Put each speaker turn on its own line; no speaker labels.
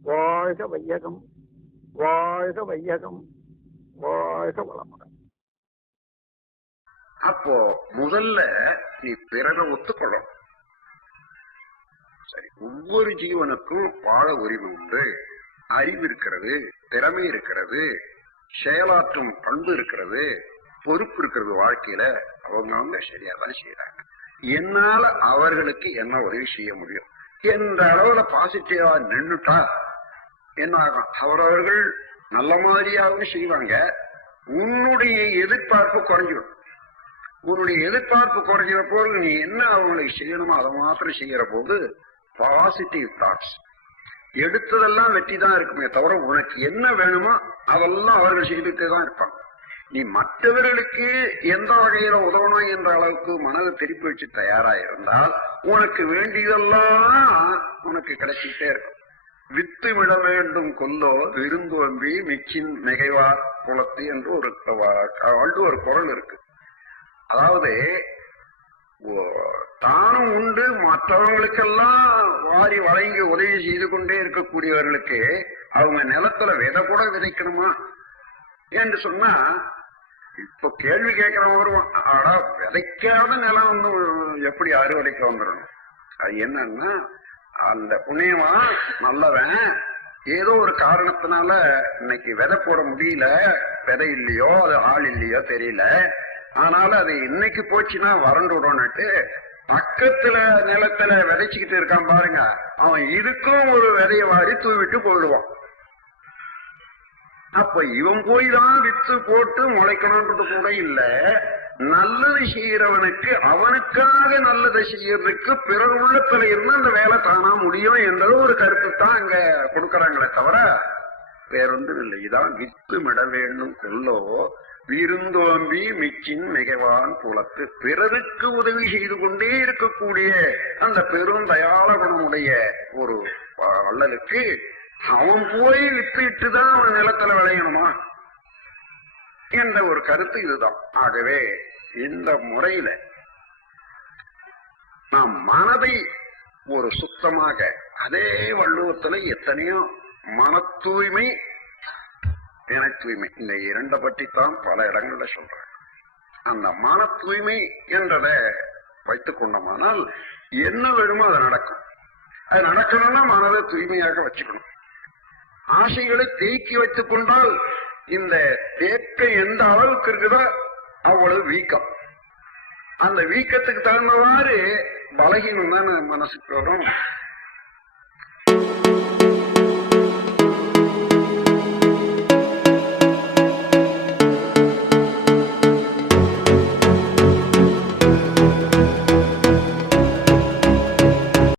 வாழ்க வையகம் வாழ்க வையகம் வாழ்க வளமுடன்.
அப்போ முதல்ல நீ பிறரை ஒத்துக்கொள்ளும் சரி ஒவ்வொரு ஜீவனுக்கும் வாழ உரிமை உண்டு. அறிவு இருக்கிறது திறமை இருக்கிறது செயலாற்றும் பண்பு இருக்கிறது பொறுப்பு இருக்கிறது வாழ்க்கையில அவங்க அவங்க சரியா தான் செய்யறாங்க என்னால அவர்களுக்கு என்ன உதவி செய்ய முடியும்? என்ற அளவுல பாசிட்டிவா நின்னுட்டா என்ன ஆகும்? அவரவர்கள் நல்ல மாதிரியாகவும் செய்வாங்க. உன்னுடைய எதிர்பார்ப்பு குறைஞ்சிடும். உன்னுடைய எதிர்பார்ப்பு குறைகிற போது நீ என்ன அவங்களுக்கு செய்யணுமோ அதை மாத்திரம் செய்யற போது பாசிட்டிவ் தாட்ஸ் எடுத்ததெல்லாம் வெற்றி தான் இருக்குமே தவிர உனக்கு என்ன வேணுமோ அதெல்லாம் அவர்கள் செய்துட்டே தான் இருப்பாங்க. நீ மற்றவர்களுக்கு எந்த வகையில உதவணும் என்ற அளவுக்கு மனதை திருப்பி வச்சு தயாரா இருந்தால் உனக்கு வேண்டியதெல்லாம் உனக்கு கிடைச்சிட்டே இருக்கும். வித்து விட வேண்டும் கொல்லோ விருந்தோம்பி மிச்சின் மிகைவார் குளத்து என்று ஒரு ஒரு குரல் இருக்கு. அதாவது ஓ- தானும் உண்டு மற்றவங்களுக்கெல்லாம் வாரி வழங்கி உதவி செய்து கொண்டே இருக்கக்கூடியவர்களுக்கு அவங்க நிலத்துல விதை கூட விதைக்கணுமா? என்று சொன்னா இப்ப கேள்வி கேட்கிறவன் வருவான். ஆடா விதைக்காத நிலம் வந்து எப்படி அறுவடைக்கு வந்துடணும்? அது என்னன்னா அந்த புண்ணியமா? நல்லவன். ஏதோ ஒரு காரணத்தினால இன்னைக்கு விதை போட முடியல. விதை இல்லையோ அது ஆள் இல்லையோ தெரியல. ஆனால அது இன்னைக்கு போச்சுன்னா வறண்டு விடணுட்டு பக்கத்துல நிலத்துல விதைச்சுக்கிட்டு இருக்கான் பாருங்க. அவன் இதுக்கும் ஒரு விதைய வாரி தூவிட்டு போயிடுவான். அப்ப இவன் போய் தான் வித்து போட்டு முளைக்கணும்ன்றது கூட இல்லை. நல்லது செய்யறவனுக்கு அவனுக்காக நல்லதை செய்யறதுக்கு பிறர் உள்ளத்துல இருந்து அந்த வேலை தானா முடியும் என்றது ஒரு கருத்து தான் அங்க கொடுக்கறாங்களே தவிர வேறொன்றும் இல்லை. இதான் வித்து மிட வேண்டும் கொல்லோ விருந்தோம்பி மிச்சின் மிகவான் புலத்து. பிறருக்கு உதவி செய்து கொண்டே இருக்கக்கூடிய அந்த பெரும் தயாள குணமுடைய ஒரு வள்ளலுக்கு அவன் போய் வித்துட்டு தான் அவன் நிலத்துல விளையணுமா? என்ற ஒரு கருத்து இதுதான். ஆகவே இந்த முறையில நாம் மனதை ஒரு சுத்தமாக அதே வள்ளுவத்துல எத்தனையோ மன தூய்மை என தூய்மை இந்த இரண்டை பற்றித்தான் பல இடங்கள்ல சொல்றாங்க. அந்த மன தூய்மை என்றதை வைத்துக் கொண்டோமானால் என்ன வேணுமோ அது நடக்கும். அது நடக்கணும்னா மனதை தூய்மையாக வச்சுக்கணும். ஆசைகளை தேக்கி வைத்துக் கொண்டால் இந்த தேக்கம் எந்த அளவுக்கு இருக்குதோ அவ்வளவு வீக்கம். அந்த வீக்கத்துக்கு தகுந்தவாறு பலகீனம் தானே மனசுக்கு வரும்.